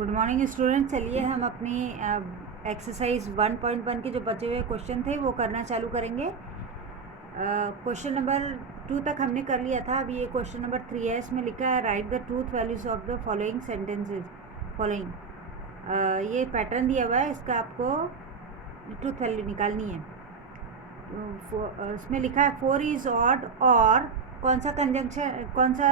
Good morning student. चलिए हम अपनी एक्सरसाइज 1.1 के जो बचे हुए क्वेश्चन थे वो करना चालू करेंगे। क्वेश्चन नंबर 2 तक हमने कर लिया था। अभी ये क्वेश्चन नंबर 3 है। इसमें लिखा है right the truth values of the following sentences following. ये पैटर्न दिया हुआ है, इसका आपको ट्रूथ वैल्यू निकालनी है। इसमें लिखा है 4 इज ऑड, और कौन सा कंजंक्शन, कौन सा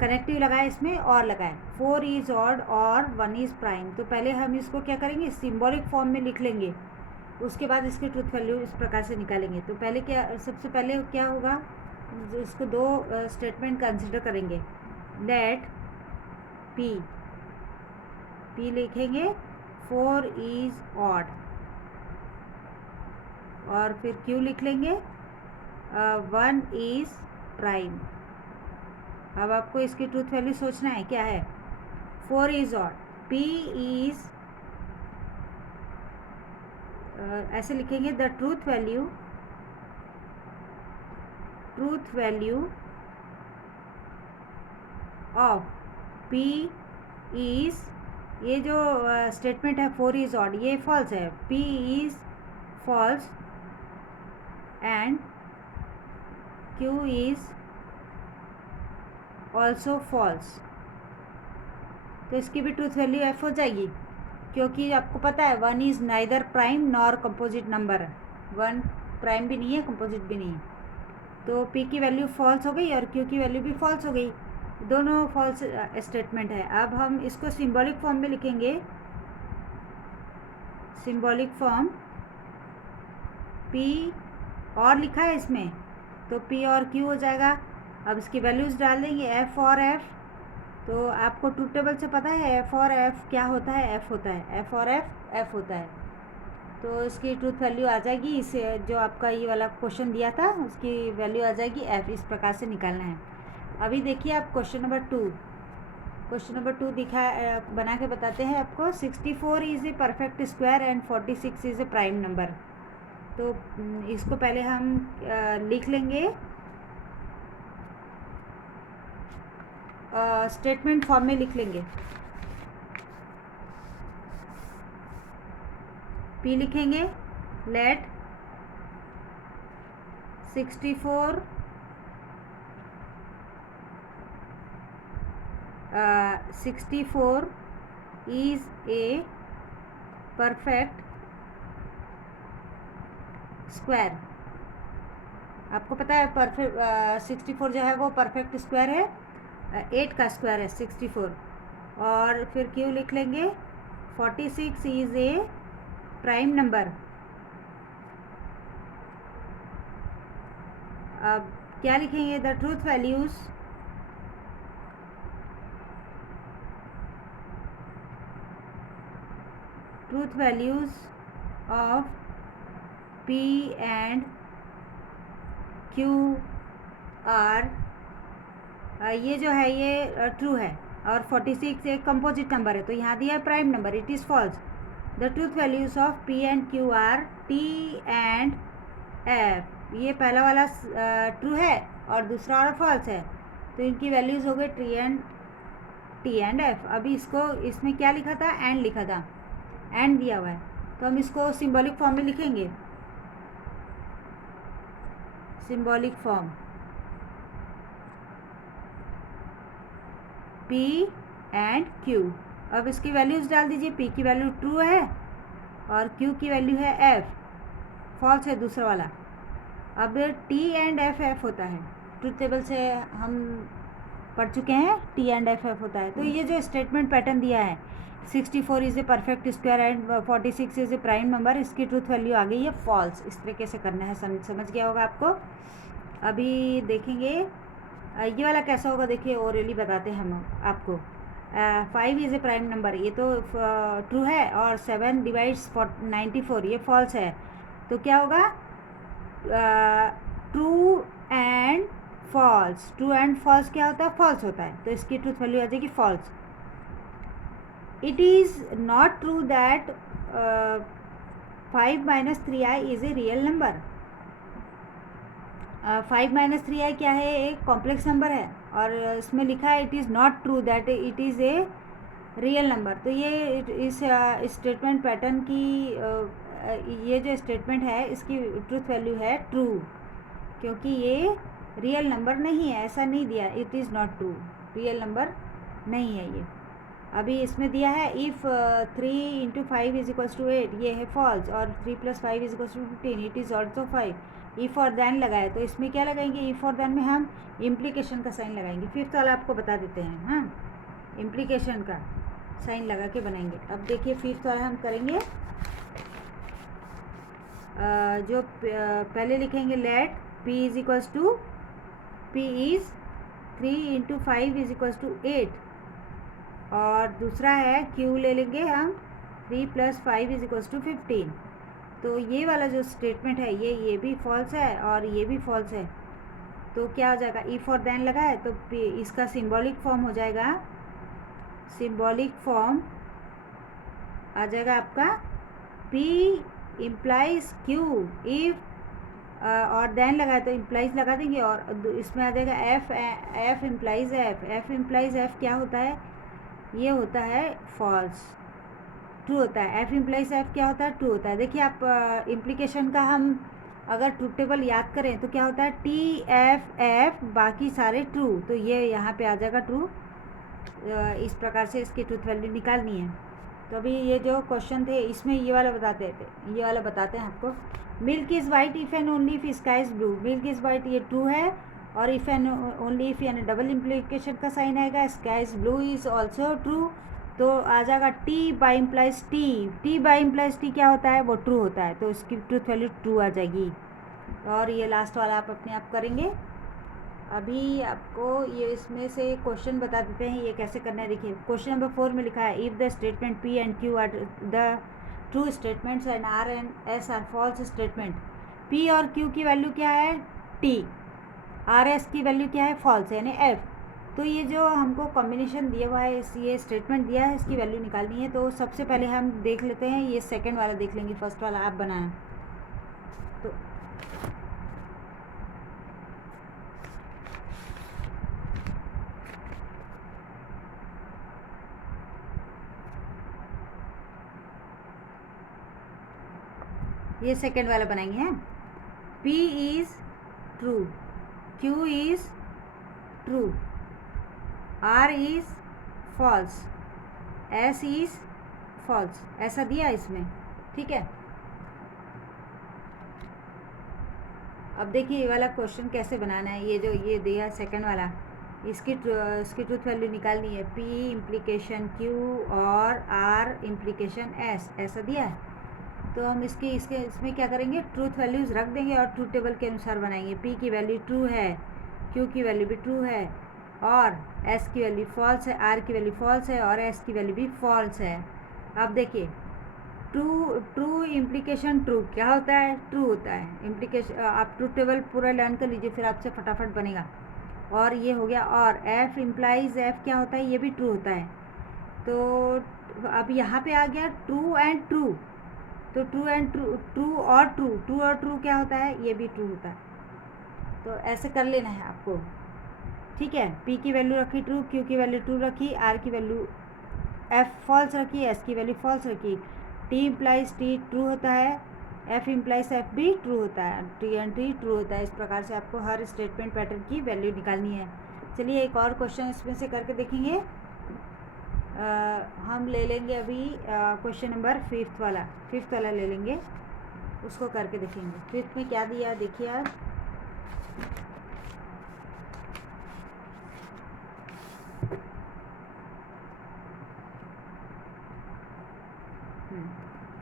कनेक्टिव लगाए, इसमें और लगाए। 4 इज ऑड और 1 इज प्राइम। तो पहले हम इसको क्या करेंगे, सिंबॉलिक फॉर्म में लिख लेंगे, उसके बाद इसकी ट्रूथ वैल्यू इस प्रकार से निकालेंगे। तो पहले क्या, सबसे पहले क्या होगा, इसको दो स्टेटमेंट कंसिडर करेंगे। लेट पी लिखेंगे 4 इज ऑड, और फिर क्यू लिख लेंगे 1 इज प्राइम। अब आपको इसकी ट्रूथ वैल्यू सोचना है क्या है। 4 इज ऑड, P इज, ऐसे लिखेंगे the truth value of P is, ये जो स्टेटमेंट है 4 इज ऑड, ये फॉल्स है। P is false and Q is also false. तो इसकी भी ट्रूथ वैल्यू F हो जाएगी, क्योंकि आपको पता है 1 is neither prime nor composite number. 1 prime भी नहीं है, कंपोजिट भी नहीं है। तो P की वैल्यू फॉल्स हो गई और Q की वैल्यू भी फॉल्स हो गई, दोनों फॉल्स स्टेटमेंट है। अब हम इसको सिंबॉलिक फॉर्म में लिखेंगे। सिंबॉलिक फॉर्म P और लिखा है इसमें, तो P और Q हो जाएगा। अब इसकी वैल्यूज़ डाल देंगे, F और F। तो आपको ट्रूथ टेबल से पता है F और F क्या होता है, F होता है, F और F होता है। तो इसकी ट्रूथ वैल्यू आ जाएगी, इसे जो आपका ये वाला क्वेश्चन दिया था उसकी वैल्यू आ जाएगी F। इस प्रकार से निकालना है। अभी देखिए आप क्वेश्चन नंबर 2 बना के बताते हैं आपको। 64 is a perfect square and 46 is a prime number. तो इसको पहले हम लिख लेंगे, स्टेटमेंट फॉर्म में लिख लेंगे। P लिखेंगे let 64 is a perfect square. आपको पता है परफेक्ट 64 जो है वो परफेक्ट स्क्वायर है, 8 का स्क्वायर है 64। और फिर क्यू लिख लेंगे 46 इज ए प्राइम नंबर। अब क्या लिखेंगे, the truth values of P and Q are, ये जो है ये ट्रू है, और 46 एक कंपोजिट नंबर है, तो यहाँ दिया है prime number, it is false. The truth values of P and Q are T and F। ये पहला वाला ट्रू है और दूसरा वाला फॉल्स है, तो इनकी वैल्यूज़ हो गई T एंड F। अभी इसको, इसमें क्या लिखा था, एंड लिखा था, एंड दिया हुआ है, तो हम इसको सिंबॉलिक फॉर्म में लिखेंगे। Symbolic form P and Q। अब इसकी वैल्यूज़ डाल दीजिए। P की वैल्यू ट्रू है और Q की वैल्यू है F, फॉल्स है दूसरा वाला। अब T एंड F होता है, ट्रूथ टेबल से हम पढ़ चुके हैं, T एंड F होता है। तो ये जो स्टेटमेंट पैटर्न दिया है 64 is a perfect square and 46 is a prime number, इसकी ट्रूथ वैल्यू आ गई है फॉल्स। इस तरीके से करना है, समझ गया होगा आपको। अभी देखेंगे ये वाला कैसा होगा, देखिए ओरली बताते हैं हम आपको। 5 इज़ ए प्राइम नंबर, ये तो ट्रू है, और 7 डिवाइड्स 94, ये फॉल्स है। तो क्या होगा, true and false. True and false क्या होता है, फॉल्स होता है, तो इसकी ट्रूथ वैल्यू आ जाएगी false. It is not true that 5 - 3i is a real number. 5 minus 3 है क्या है, एक कॉम्प्लेक्स नंबर है और इसमें लिखा है it is not true that it is a real number. तो ये इस स्टेटमेंट पैटर्न की ये जो स्टेटमेंट है इसकी ट्रूथ वैल्यू है ट्रू, क्योंकि ये रियल नंबर नहीं है, ऐसा नहीं दिया it is not true, real number नहीं है ये। अभी इसमें दिया है if 3 into 5 is equals to 8, ये है फॉल्स, और 3 plus 5 is equals to 15, it is also 5। If और दैन लगाए तो इसमें क्या लगाएंगे, इफ़ और दैन में हम इम्प्लीकेशन का साइन लगाएंगे। फिफ्थ वाला आपको बता देते हैं, हाँ इम्प्लीकेशन का साइन लगा के बनाएंगे। अब देखिए फिफ्थ वाला हम करेंगे, जो पहले लिखेंगे let p is equals to p is 3 into 5 is equals to 8, और दूसरा है q ले लेंगे हम 3 प्लस 5 इज इक्वल्स टू 15। तो ये वाला जो स्टेटमेंट है ये भी फॉल्स है और ये भी फॉल्स है। तो क्या हो जाएगा, इफ और देन लगा है तो इसका सिंबॉलिक फॉर्म हो जाएगा, सिंबॉलिक फॉर्म आ जाएगा आपका p इम्प्लाइज q। इफ और देन लगाए तो इम्प्लाइज लगा देंगे और इसमें आ जाएगा f implies f implies f क्या होता है, ये होता है फॉल्स, ट्रू होता है। f इम्प्लाइज f क्या होता है, ट्रू होता है। देखिए आप इम्प्लीकेशन का हम अगर ट्रूथ टेबल याद करें तो क्या होता है t f f बाकी सारे ट्रू, तो ये यहाँ पे आ जाएगा ट्रू। इस प्रकार से इसकी ट्रूथ वैल्यू निकालनी है। तो अभी ये जो क्वेश्चन थे इसमें ये वाला बताते हैं आपको, milk is white if and only if sky is blue. Milk is white ये ट्रू है, और इफ़ एंड ओनली इफ यानी डबल इम्प्लीकेशन का साइन आएगा, sky is blue is also true. तो आ जाएगा T bi implies T bi implies T क्या होता है, वो ट्रू होता है, तो इसकी ट्रूथ वैल्यू ट्रू आ जाएगी। और ये लास्ट वाला आप अपने आप करेंगे। अभी आपको ये इसमें से क्वेश्चन बता देते हैं ये कैसे करना है। देखिए क्वेश्चन नंबर 4 में लिखा है if the statement p and q are the true statements and r and s are false statement. p और q की वैल्यू क्या है t, r s की वैल्यू क्या है फॉल्स यानी f। तो ये जो हमको कॉम्बिनेशन दिया हुआ है, ये स्टेटमेंट दिया है, इसकी वैल्यू निकालनी है। तो सबसे पहले हम देख लेते हैं, ये सेकेंड वाला देख लेंगे, फर्स्ट वाला आप बनाएं। तो ये सेकेंड वाला बनाएंगे हैं। p is true, q is true, r is false, s is false, ऐसा दिया इसमें, ठीक है। अब देखिए ये वाला क्वेश्चन कैसे बनाना है। ये दिया सेकंड वाला, इसकी ट्रूथ वैल्यू निकालनी है, p इम्प्लीकेशन q और r इम्प्लीकेशन s, ऐसा दिया है। तो हम इसमें क्या करेंगे, ट्रूथ वैल्यूज़ रख देंगे और ट्रूथ टेबल के अनुसार बनाएंगे। p की वैल्यू ट्रू है, q की वैल्यू भी ट्रू है, और s की वैल्यू फॉल्स है, r की वैल्यू फॉल्स है, और s की वैल्यू भी फॉल्स है। अब देखिए ट्रू इम्प्लीकेशन ट्रू क्या होता है, ट्रू होता है इम्प्लीकेशन। आप ट्रूथ टेबल पूरा लर्न कर लीजिए, फिर आपसे फटाफट बनेगा। और ये हो गया, और f इम्प्लाइज f क्या होता है, ये भी ट्रू होता है। तो अब यहाँ पे आ गया ट्रू एंड ट्रू, तो ट्रू एंड ट्रू और ट्रू क्या होता है, ये भी ट्रू होता है। तो ऐसे कर लेना है आपको, ठीक है। p की वैल्यू रखी ट्रू, q की वैल्यू ट्रू रखी, r की वैल्यू f फॉल्स रखी, s की वैल्यू फॉल्स रखी। t इम्प्लाइज t ट्रू होता है, f इम्प्लाइज f भी ट्रू होता है, t एंड t ट्रू होता है। इस प्रकार से आपको हर स्टेटमेंट पैटर्न की वैल्यू निकालनी है। चलिए एक और क्वेश्चन इसमें से करके देखेंगे। हम ले लेंगे अभी क्वेश्चन नंबर फिफ्थ वाला ले लेंगे, उसको करके देखेंगे। फिफ्थ में क्या दिया देखिए आप,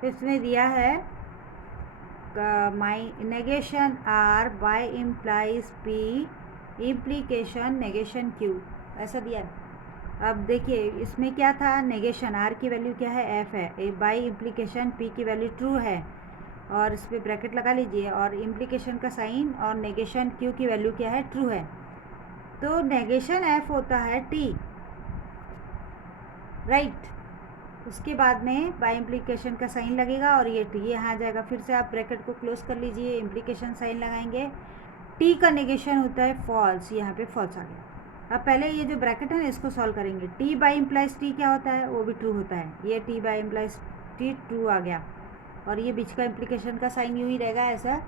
इसमें दिया है my negation or by implies P implication negation Q, ऐसा दिया है। अब देखिए इसमें क्या था, नेगेशन आर की वैल्यू क्या है, एफ है, बाई इम्प्लीकेशन पी की वैल्यू ट्रू है, और इस पर ब्रैकेट लगा लीजिए, और इम्प्लीकेशन का साइन, और नेगेशन क्यू की वैल्यू क्या है, ट्रू है। तो नेगेशन एफ होता है टी, राइट। उसके बाद में बाई इम्प्लीकेशन का साइन लगेगा और ये टी यहाँ आ जाएगा। फिर से आप ब्रैकेट को क्लोज कर लीजिए, इम्प्लीकेशन साइन लगाएंगे, टी का नेगेशन होता है फॉल्स, यहाँ पे फॉल्स आ गया। अब पहले ये जो ब्रैकेट है ना इसको सॉल्व करेंगे। टी बाई इम्प्लाइज टी क्या होता है, वो भी ट्रू होता है। ये T bi implies T true आ गया, और ये बीच का इम्प्लीकेशन का साइन यूँ ही रहेगा ऐसा,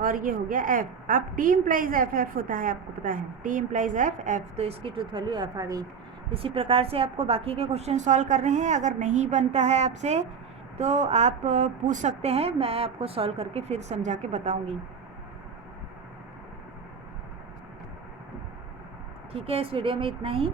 और ये हो गया एफ। अब टी इम्प्लाइज एफ, एफ होता है आपको पता है, टी इम्प्लाइज एफ, एफ, तो इसकी ट्रूथ वैल्यू एफ आ गई। इसी प्रकार से आपको बाकी के क्वेश्चन सॉल्व कर रहे हैं। अगर नहीं बनता है आपसे तो आप पूछ सकते हैं, मैं आपको सॉल्व करके फिर समझा के बताऊंगी। ठीक है, इस वीडियो में इतना ही।